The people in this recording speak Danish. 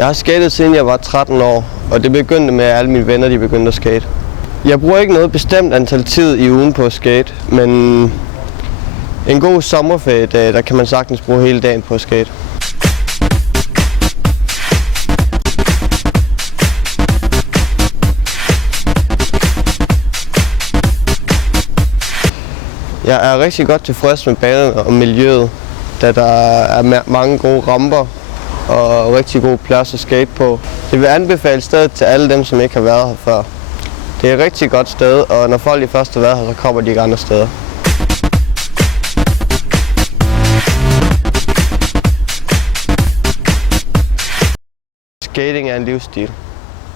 Jeg har skatet siden jeg var 13 år, og det begyndte med, at alle mine venner begyndte at skate. Jeg bruger ikke noget bestemt antal tid i ugen på at skate, men en god sommerferiedag, der kan man sagtens bruge hele dagen på at skate. Jeg er rigtig godt tilfreds med banen og miljøet, da der er mange gode ramper og rigtig god plads at skate på. Det vil anbefale stedet til alle dem, som ikke har været her før. Det er et rigtig godt sted, og når folk først har været her, så kommer de ikke andre steder. Skating er en livsstil.